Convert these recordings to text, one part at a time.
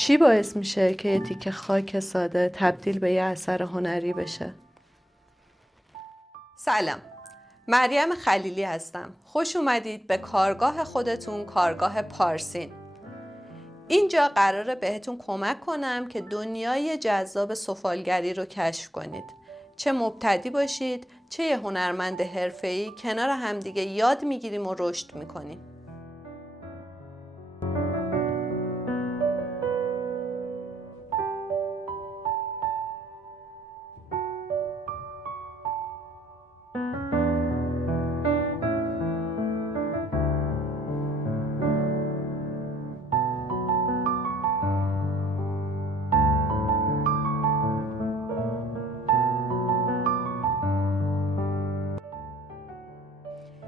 چی باعث میشه که یه تیکه خاک ساده تبدیل به یه اثر هنری بشه؟ سلام، مریم خلیلی هستم. خوش اومدید به کارگاه خودتون، کارگاه پارسین. اینجا قراره بهتون کمک کنم که دنیای جذاب سفالگری رو کشف کنید. چه مبتدی باشید، چه یه هنرمند حرفه‌ای، کنار همدیگه یاد میگیریم و رشد میکنیم.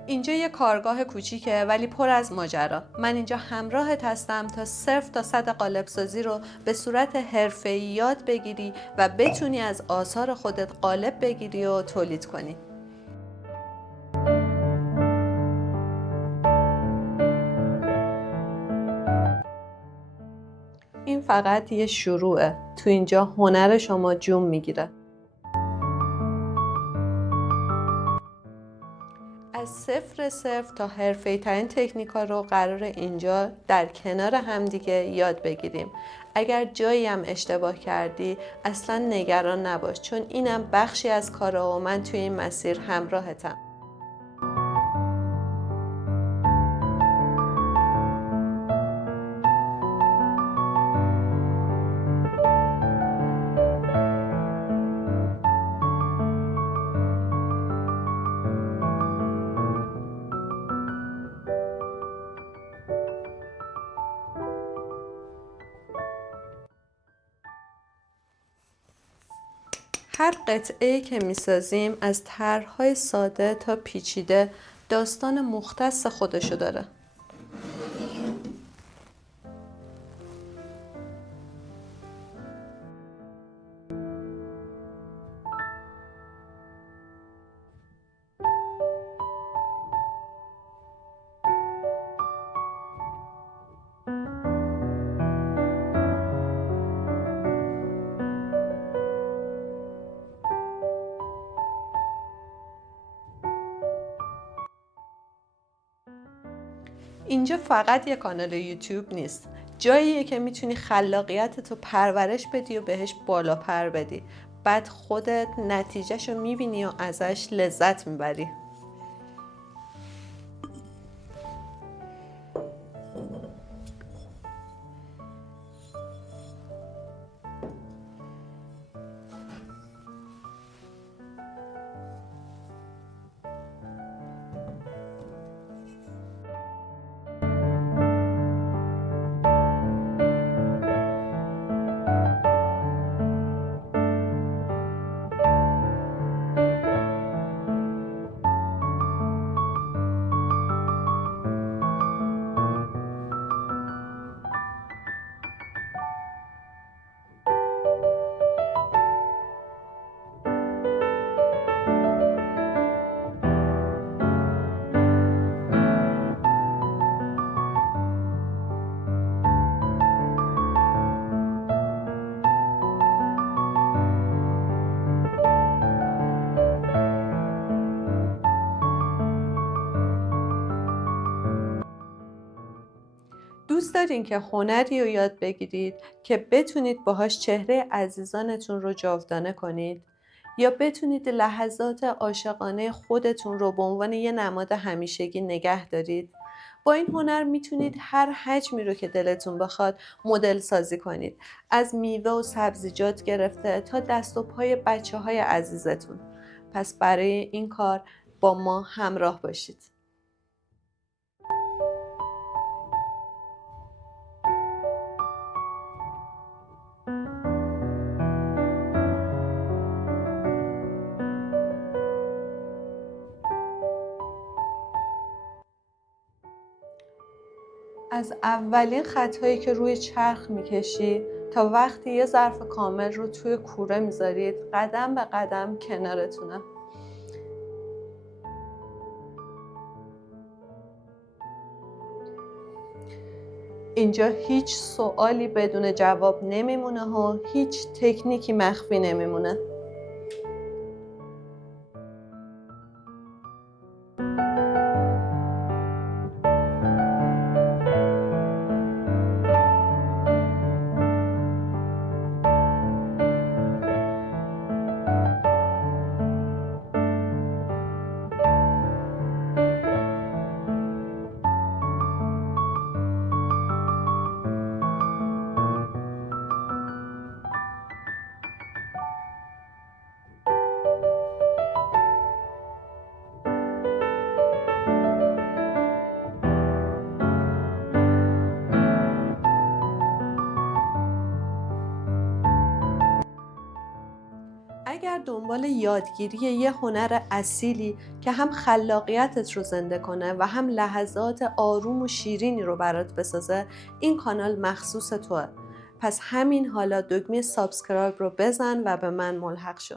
اینجا یه کارگاه کوچیکه ولی پر از ماجرا. من اینجا همراهت هستم تا 0 تا 100 قالب سازی رو به صورت حرفه‌ای یاد بگیری و بتونی از آثار خودت قالب بگیری و تولید کنی. این فقط یه شروعه. تو اینجا هنر شما جون میگیره. از 0 تا حرفه‌ای ترین تکنیک‌ها رو قراره اینجا در کنار همدیگه یاد بگیریم. اگر جایی هم اشتباه کردی اصلا نگران نباش، چون اینم بخشی از کاره و من توی این مسیر همراهتم. هر قطعه‌ای که می‌سازیم از طرح‌های ساده تا پیچیده داستان مختص خودشو داره. اینجا فقط یه کانال یوتیوب نیست، جاییه که میتونی خلاقیتتو پرورش بدی و بهش بالا پر بدی. بعد خودت نتیجهشو میبینی و ازش لذت میبری. دوست دارین که هنری رو یاد بگیرید که بتونید باهاش چهره عزیزانتون رو جاودانه کنید، یا بتونید لحظات عاشقانه خودتون رو به عنوان یه نماد همیشگی نگه دارید؟ با این هنر میتونید هر حجمی رو که دلتون بخواد مدل سازی کنید، از میوه و سبزیجات گرفته تا دست و پای بچه‌های عزیزتون. پس برای این کار با ما همراه باشید. از اولین خطایی که روی چرخ میکشی تا وقتی یه ظرف کامل رو توی کوره میذارید، قدم به قدم کنارتونه. اینجا هیچ سوالی بدون جواب نمیمونه و هیچ تکنیکی مخفی نمیمونه. اگر دنبال یادگیری یه هنر اصیلی که هم خلاقیتت رو زنده کنه و هم لحظات آروم و شیرینی رو برات بسازه، این کانال مخصوص توه. پس همین حالا دکمه سابسکرایب رو بزن و به من ملحق شو.